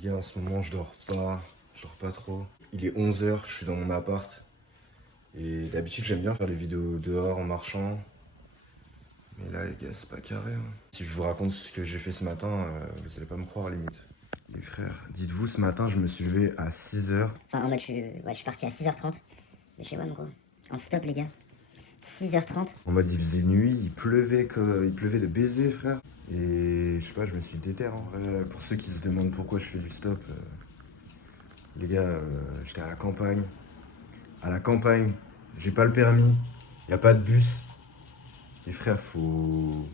gars, en ce moment, je dors pas trop. Il est 11 h, je suis dans mon appart. Et d'habitude, j'aime bien faire des vidéos dehors en marchant. Mais là, les gars, c'est pas carré, hein. Si je vous raconte ce que j'ai fait ce matin, vous allez pas me croire, limite. Les frères, dites-vous, ce matin, je me suis levé à 6 h. Enfin, en mode, je suis parti à 6h30 de chez WAM, gros. En stop, les gars. 6h30. En mode, il faisait nuit, il pleuvait de baiser, frère. Et je sais pas, je me suis déter, en vrai. Pour ceux qui se demandent pourquoi je fais du stop, les gars, j'étais à la campagne. À la campagne, j'ai pas le permis, y a pas de bus. Les frères, faut.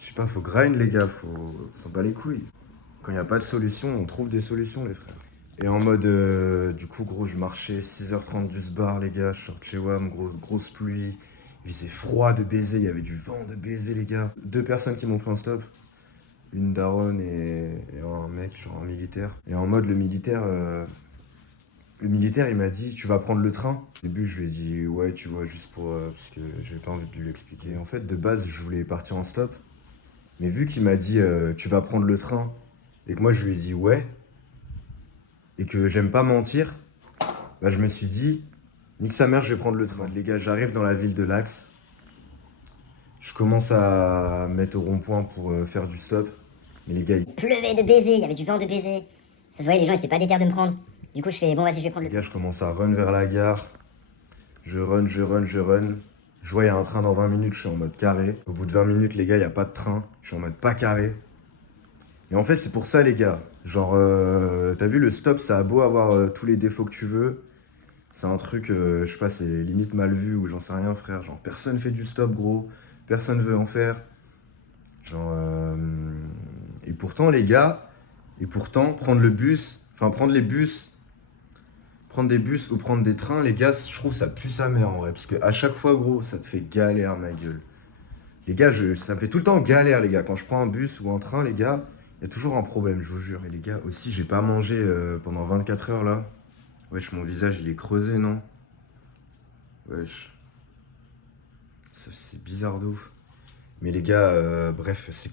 Je sais pas, faut grind, les gars, faut. S'en bat les couilles. Quand y a pas de solution, on trouve des solutions, les frères. Et en mode, du coup, gros, je marchais 6h30 du bar, les gars, je sors de chez WAM, grosse pluie. Il faisait froid de baiser, il y avait du vent de baiser, les gars. 2 personnes qui m'ont pris en stop. Une daronne et un mec, genre un militaire. Et en mode, le militaire, il m'a dit, tu vas prendre le train. Au début, je lui ai dit, ouais, tu vois, juste pour. Parce que j'avais pas envie de lui expliquer. En fait, de base, je voulais partir en stop. Mais vu qu'il m'a dit, tu vas prendre le train, et que moi, je lui ai dit, ouais, et que j'aime pas mentir, bah, je me suis dit, nique sa mère, je vais prendre le train. Les gars, j'arrive dans la ville de Lax. Je commence à mettre au rond-point pour faire du stop. Mais les gars, Il pleuvait de baiser, il y avait du vent de baiser. Ça se voyait, les gens, ils étaient pas déter de me prendre. Du coup, je fais, bon, vas-y, je vais prendre les le. gars, je commence à run vers la gare. Je run. Je vois, il y a un train dans 20 minutes, je suis en mode carré. Au bout de 20 minutes, les gars, il n'y a pas de train. Je suis en mode pas carré. Et en fait, c'est pour ça, les gars. Genre, t'as vu, le stop, ça a beau avoir tous les défauts que tu veux. C'est un truc, je sais pas, c'est limite mal vu ou j'en sais rien, frère. Genre, personne fait du stop, gros. Personne veut en faire. Genre, et pourtant, les gars, prendre le bus, enfin, prendre les bus, prendre des bus ou prendre des trains, les gars, je trouve ça pue sa mère en vrai. Parce que à chaque fois, gros, ça te fait galère, ma gueule. Les gars, ça me fait tout le temps galère, les gars. Quand je prends un bus ou un train, les gars, il y a toujours un problème, je vous jure. Et les gars, aussi, j'ai pas mangé pendant 24 heures là. Wesh, mon visage, il est creusé, non? Wesh. C'est bizarre de ouf. Mais les gars, bref, c'est.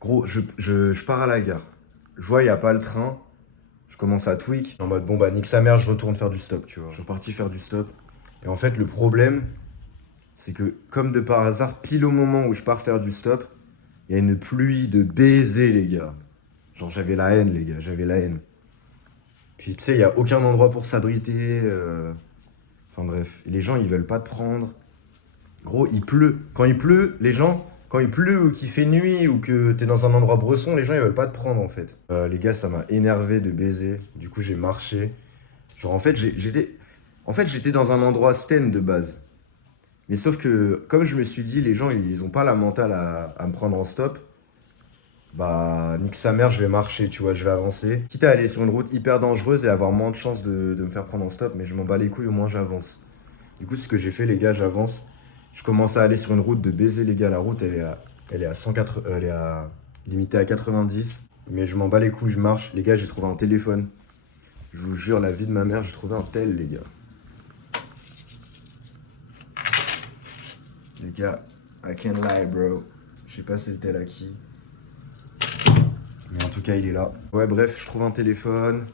Gros, je pars à la gare. Je vois, il n'y a pas le train. Je commence à tweak. En mode, bon, bah, nique sa mère, je retourne faire du stop, tu vois. Je suis parti faire du stop. Et en fait, le problème, c'est que, comme de par hasard, pile au moment où je pars faire du stop, il y a une pluie de baisers, les gars. Genre, j'avais la haine, les gars, j'avais la haine. Puis, tu sais, il n'y a aucun endroit pour s'abriter. Enfin, bref. Et les gens, ils veulent pas te prendre. Gros, il pleut. Quand il pleut, les gens, quand il pleut ou qu'il fait nuit ou que t'es dans un endroit bresson, les gens ils veulent pas te prendre en fait. Les gars, ça m'a énervé de baiser. Du coup, j'ai marché. Genre en fait, j'étais dans un endroit sten de base. Mais sauf que comme je me suis dit, les gens ils ont pas la mentale à me prendre en stop. Bah, nique sa mère, je vais marcher, tu vois, je vais avancer. Quitte à aller sur une route hyper dangereuse et avoir moins de chances de me faire prendre en stop, mais je m'en bats les couilles, au moins j'avance. Du coup, c'est ce que j'ai fait, les gars, j'avance. Je commence à aller sur une route de baiser, les gars. La route, elle est à 180, elle est limitée à 90. Mais je m'en bats les couilles, je marche. Les gars, j'ai trouvé un téléphone. Je vous jure, la vie de ma mère, j'ai trouvé un tel, les gars. Les gars, I can't lie, bro. Je sais pas c'est le tel à qui. Mais en tout cas, il est là. Ouais, bref, je trouve un téléphone.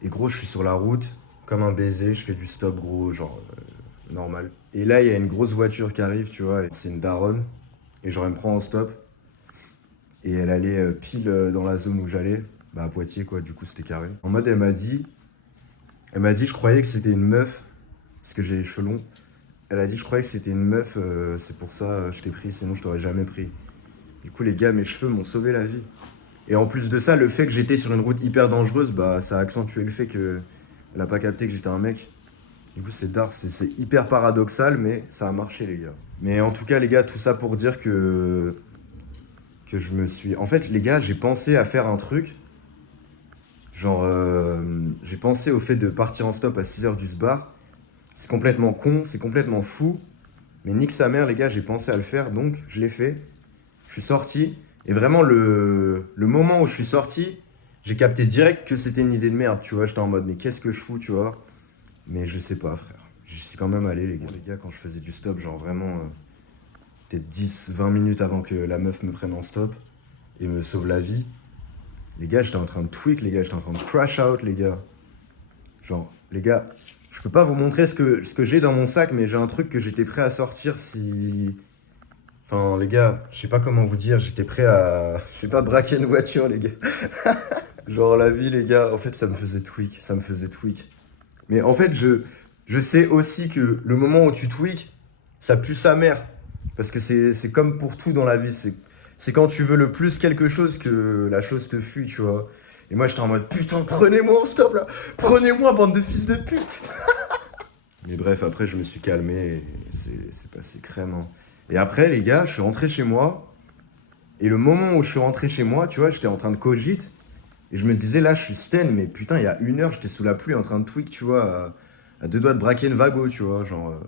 Et gros, je suis sur la route, comme un baiser. Je fais du stop, gros, genre normal. Et là, il y a une grosse voiture qui arrive, tu vois. C'est une daronne. Et genre, elle me prend en stop. Et elle allait pile dans la zone où j'allais. Bah, à Poitiers, quoi. Du coup, c'était carré. En mode, elle m'a dit, je croyais que c'était une meuf. Parce que j'ai les cheveux longs. Elle a dit, je croyais que c'était une meuf. C'est pour ça, je t'ai pris. Sinon, je t'aurais jamais pris. Du coup, les gars, mes cheveux m'ont sauvé la vie. Et en plus de ça, le fait que j'étais sur une route hyper dangereuse, bah, ça a accentué le fait qu'elle a pas capté que j'étais un mec. Du coup, c'est dark, c'est hyper paradoxal, mais ça a marché, les gars. Mais en tout cas, les gars, tout ça pour dire que je me suis. En fait, les gars, j'ai pensé à faire un truc. Genre, j'ai pensé au fait de partir en stop à 6 h du bar. C'est complètement con, c'est complètement fou. Mais nique sa mère, les gars, j'ai pensé à le faire, donc je l'ai fait. Je suis sorti. Et vraiment, le moment où je suis sorti, j'ai capté direct que c'était une idée de merde, tu vois. J'étais en mode, mais qu'est-ce que je fous, tu vois. Mais je sais pas, frère. J'y suis quand même allé, les gars. Les gars, quand je faisais du stop, genre vraiment, peut-être 10, 20 minutes avant que la meuf me prenne en stop et me sauve la vie. Les gars, j'étais en train de tweak, les gars, j'étais en train de crash out, les gars. Genre, les gars, je peux pas vous montrer ce que j'ai dans mon sac, mais j'ai un truc que j'étais prêt à sortir si... Enfin, les gars, je sais pas comment vous dire, j'étais prêt à... Je sais pas, braquer une voiture, les gars. Genre, la vie, les gars, en fait, ça me faisait tweak, ça me faisait tweak. Mais en fait, je sais aussi que le moment où tu tweaks, ça pue sa mère. Parce que c'est comme pour tout dans la vie, c'est quand tu veux le plus quelque chose que la chose te fuit, tu vois. Et moi, j'étais en mode, putain, prenez-moi en stop, là. Prenez-moi, bande de fils de pute. Mais bref, après, je me suis calmé et c'est passé crème, hein. Et après, les gars, je suis rentré chez moi. Et le moment où je suis rentré chez moi, tu vois, j'étais en train de cogite. Et je me disais, là, je suis sten, mais putain, il y a 1 heure, j'étais sous la pluie en train de tweak, tu vois, à 2 doigts de braquer une vago, tu vois, genre,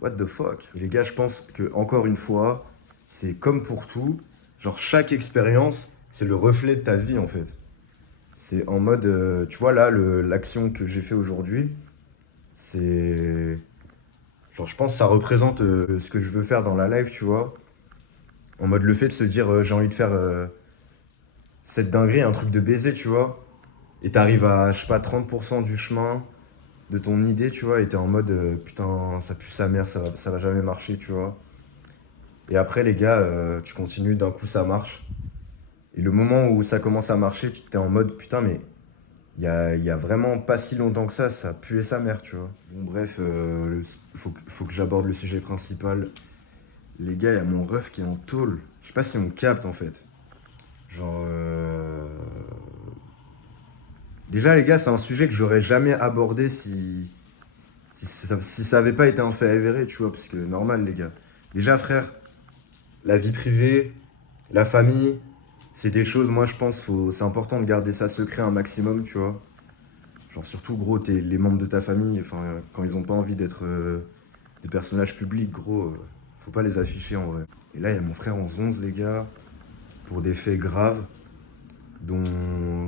what the fuck. Et les gars, je pense que, encore une fois, c'est comme pour tout, genre, chaque expérience, c'est le reflet de ta vie, en fait. C'est en mode, tu vois, là, l'action que j'ai fait aujourd'hui, c'est. Genre, je pense que ça représente ce que je veux faire dans la life, tu vois. En mode, le fait de se dire, j'ai envie de faire cette dinguerie, un truc de baiser, tu vois. Et t'arrives à, je sais pas, 30% du chemin de ton idée, tu vois, et t'es en mode, putain, ça pue sa mère, ça va jamais marcher, tu vois. Et après, les gars, tu continues, d'un coup, ça marche. Et le moment où ça commence à marcher, tu t'es en mode, putain, mais il y a vraiment pas si longtemps que ça puait sa mère, tu vois. Bon, bref, faut que j'aborde le sujet principal. Les gars, il y a mon ref qui est en tôle. Je sais pas si on me capte, en fait. Genre, déjà, les gars, c'est un sujet que j'aurais jamais abordé si ça avait pas été un fait avéré, tu vois, parce que normal, les gars. Déjà, frère, la vie privée, la famille, c'est des choses, moi, je pense, c'est important de garder ça secret un maximum, tu vois. Genre, surtout, gros, les membres de ta famille, enfin, quand ils ont pas envie d'être des personnages publics, gros, faut pas les afficher, en vrai. Et là, il y a mon frère en 11, les gars, pour des faits graves, dont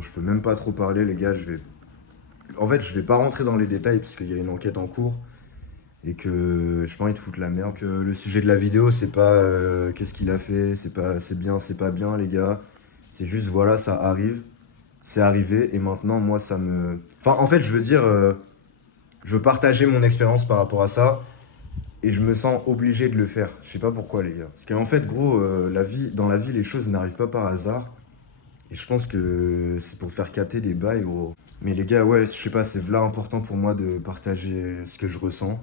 je peux même pas trop parler, les gars, En fait, je vais pas rentrer dans les détails parce qu'il y a une enquête en cours et que je pas envie de foutre la merde. Que le sujet de la vidéo, c'est pas qu'est-ce qu'il a fait, c'est bien, c'est pas bien, les gars. C'est juste voilà, ça arrive, c'est arrivé et maintenant moi ça me. Enfin, en fait, je veux dire, je veux partager mon expérience par rapport à ça et je me sens obligé de le faire. Je sais pas pourquoi, les gars. Parce qu'en fait, gros, dans la vie, les choses n'arrivent pas par hasard. Et je pense que c'est pour faire capter des bails, gros. Mais les gars, ouais, je sais pas, c'est là important pour moi de partager ce que je ressens.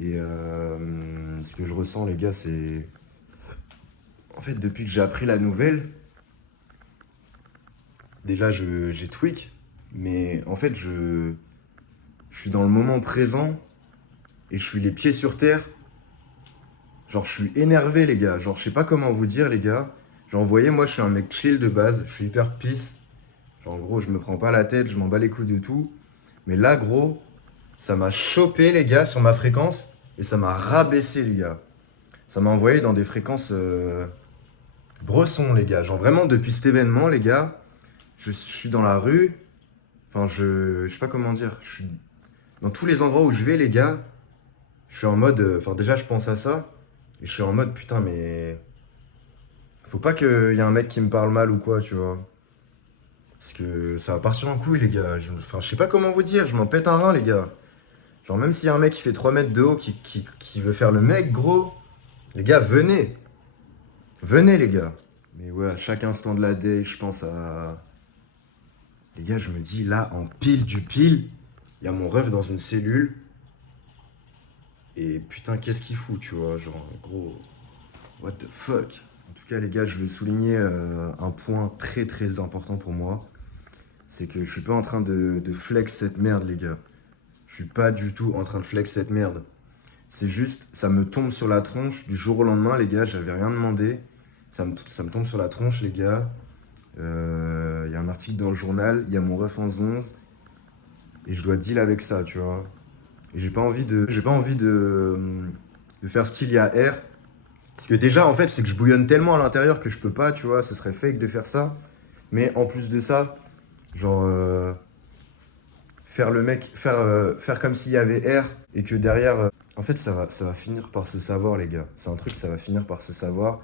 Et ce que je ressens, les gars, c'est. En fait, depuis que j'ai appris la nouvelle, déjà, j'ai tweak. Mais en fait, je suis dans le moment présent et je suis les pieds sur terre. Genre, je suis énervé, les gars. Genre, je sais pas comment vous dire, les gars. Genre, vous voyez, moi, je suis un mec chill de base. Je suis hyper peace. Genre, en gros, je me prends pas la tête, je m'en bats les couilles de tout. Mais là, gros, ça m'a chopé, les gars, sur ma fréquence. Et ça m'a rabaissé, les gars. Ça m'a envoyé dans des fréquences bressons, les gars. Genre, vraiment, depuis cet événement, les gars, je suis dans la rue. Enfin, je sais pas comment dire. Je suis dans tous les endroits où je vais, les gars. Je suis en mode. Enfin, déjà, je pense à ça. Et je suis en mode, putain, mais. Faut pas qu'il y ait un mec qui me parle mal ou quoi, tu vois. Parce que ça va partir en couille, les gars. Enfin, je sais pas comment vous dire. Je m'en pète un rein, les gars. Genre, même s'il y a un mec qui fait 3 mètres de haut qui veut faire le mec, gros. Les gars, venez. Venez, les gars. Mais ouais, à chaque instant de la day, je pense à. Les gars, je me dis, là, en pile du pile, il y a mon ref dans une cellule. Et putain, qu'est-ce qu'il fout, tu vois? Genre, gros, what the fuck? En tout cas, les gars, je veux souligner un point très très important pour moi. C'est que je suis pas en train de flex cette merde, les gars. Je suis pas du tout en train de flex cette merde. C'est juste, ça me tombe sur la tronche du jour au lendemain, les gars. J'avais rien demandé. Ça me tombe sur la tronche, les gars. Il y a un article dans le journal, il y a mon ref en 11. Et je dois deal avec ça, tu vois. Et j'ai pas envie de faire style il y a R. Parce que déjà, en fait, c'est que je bouillonne tellement à l'intérieur que je peux pas, tu vois. Ce serait fake de faire ça. Mais en plus de ça, genre, faire le mec, faire comme s'il y avait R et que derrière. En fait, ça va finir par se savoir, les gars. C'est un truc, ça va finir par se savoir.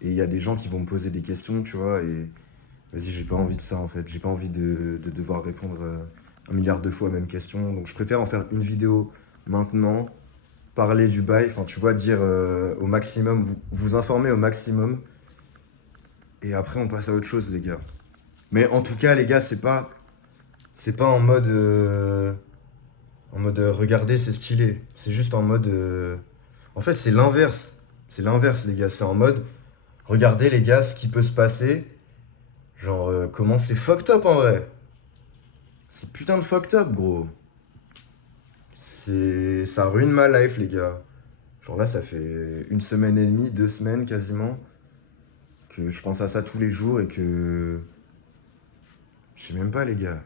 Et il y a des gens qui vont me poser des questions, tu vois. Et Vas-y, j'ai pas envie de ça en fait. J'ai pas envie de devoir répondre 1 milliard de fois à la même question. Donc je préfère en faire une vidéo maintenant, parler du bail, enfin tu vois, dire au maximum, vous informer au maximum. Et après on passe à autre chose les gars. Mais en tout cas les gars, c'est pas en mode regardez c'est stylé. C'est juste en mode en fait c'est l'inverse. C'est l'inverse les gars, c'est en mode regardez les gars ce qui peut se passer. Genre comment c'est fucked up en vrai. C'est putain de fucked up gros. Ça ruine ma life les gars. Genre là ça fait 1 semaine et demie, 2 semaines quasiment que je pense à ça tous les jours et que je sais même pas les gars.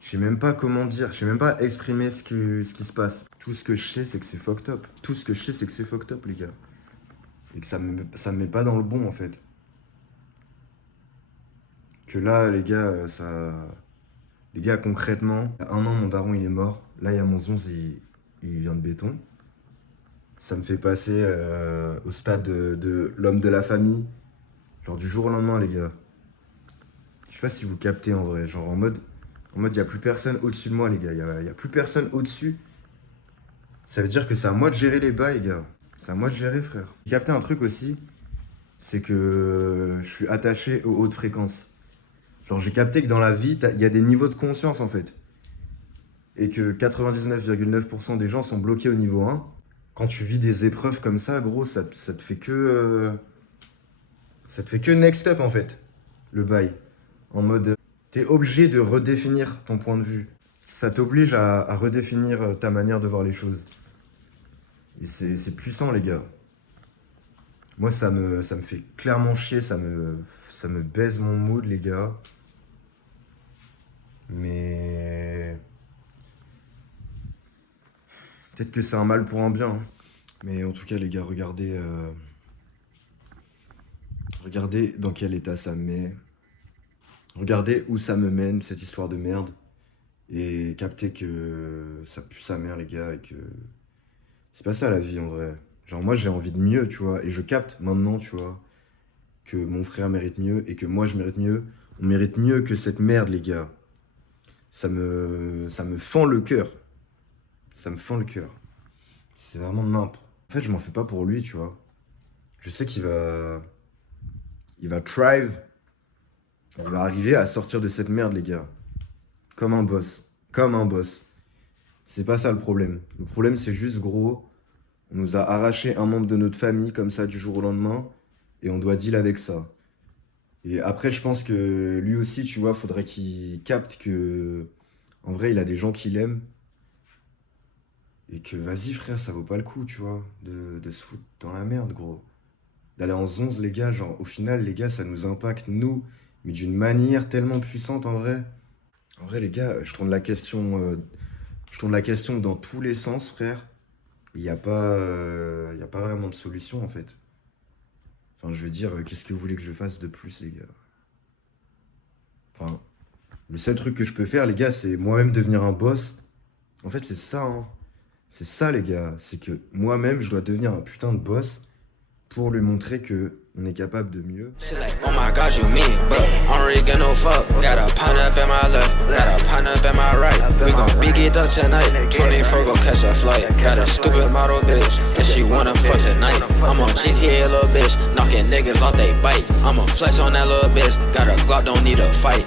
Je sais même pas comment dire, je sais même pas exprimer ce qui se passe. Tout ce que je sais c'est que c'est fucked up. Tout ce que je sais c'est que c'est fucked up les gars. Et que ça me met pas dans le bon en fait. Que là les gars, les gars concrètement, il y a 1 an mon daron il est mort. Là il y a mon zonze, il vient de béton. Ça me fait passer au stade de l'homme de la famille. Genre du jour au lendemain les gars. Je sais pas si vous captez en vrai. Genre en mode il y a plus personne au-dessus de moi les gars. Il y a plus personne au-dessus. Ça veut dire que c'est à moi de gérer les bails les gars. C'est à moi de gérer frère. J'ai capté un truc aussi. C'est que je suis attaché aux hautes fréquences. Genre j'ai capté que dans la vie, il y a des niveaux de conscience en fait. Et que 99,9% des gens sont bloqués au niveau 1. Quand tu vis des épreuves comme ça, gros, ça te fait que... ça te fait que next up en fait, le bail. En mode, t'es obligé de redéfinir ton point de vue. Ça t'oblige à redéfinir ta manière de voir les choses. Et c'est puissant les gars. Moi ça me fait clairement chier, ça me baise mon mood les gars. Mais... peut-être que c'est un mal pour un bien. Hein. Mais en tout cas les gars, regardez dans quel état ça me met. Regardez où ça me mène cette histoire de merde. Et captez que ça pue sa mère les gars et que... c'est pas ça la vie en vrai. Genre moi j'ai envie de mieux tu vois. Et je capte maintenant tu vois que mon frère mérite mieux et que moi je mérite mieux. On mérite mieux que cette merde les gars. Ça me fend le cœur. Ça me fend le cœur. C'est vraiment nimp. En fait je m'en fais pas pour lui tu vois. Je sais qu'il va... il va thrive. Il va arriver à sortir de cette merde les gars. Comme un boss. Comme un boss. C'est pas ça le problème. Le problème c'est juste gros... on nous a arraché un membre de notre famille comme ça du jour au lendemain. Et on doit deal avec ça. Et après je pense que lui aussi tu vois, faudrait qu'il capte que... en vrai il a des gens qui l'aiment. Et que vas-y frère, ça vaut pas le coup tu vois. De se foutre dans la merde gros. D'aller en 11 les gars, genre au final les gars ça nous impacte nous. Mais d'une manière tellement puissante en vrai. En vrai les gars, je tourne la question dans tous les sens frère. Il n'y a pas vraiment de solution en fait. Enfin je veux dire, qu'est-ce que vous voulez que je fasse de plus les gars? Enfin, le seul truc que je peux faire les gars, c'est moi-même devenir un boss. En fait c'est ça hein. C'est ça les gars, c'est que moi-même je dois devenir un putain de boss pour lui montrer que on est capable de mieux. Oh my God, you mean, but I'm really gonna no fuck. Got a pint up in my left, got a pint up in my right. We gon' big it up tonight. 24 go catch a flight. Got a stupid model bitch, and she wanna fuck tonight. I'm on GTA, little bitch, knocking niggas off they bike. I'ma flex on that little bitch. Got a Glock, don't need a fight.